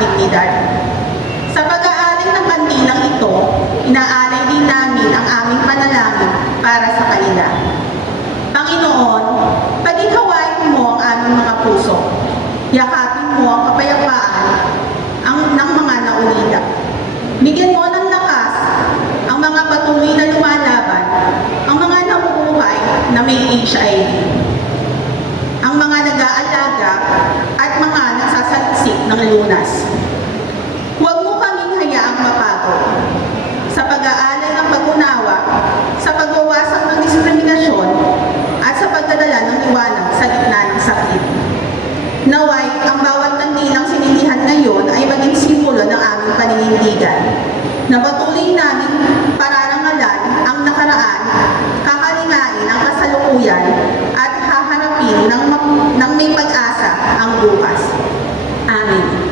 dignidad. Sa pag-aalay ng kandilang ito, inaalay din namin ang aming panalangin para sa kanila. Panginoon, paghihawain mo ang aming mga puso. Yakapin mo ang kapayapaan ng mga naulila. Bigyan mo ng lakas ang mga patuloy na lumalaban, ang mga nabubuhay na may HIV, ang mga nag-aalaga at mga nagsasaliksik ng lunas. Huwag mo kaming hayaang mapagod sa pag-aalay ng pag-unawa, sa pagwawasak ng diskriminasyon, at sa pagdadala ng liwanag sa gitna ng sakit. Naway, ang bawat kandilang sinilihan ngayon ay maging simbolo ng aming paninindigan, na patuloy namin pararangalan ang nakaraan, kakalingain ang kasalukuyan, at haharapin ng may pag-asa ang bukas. Amen.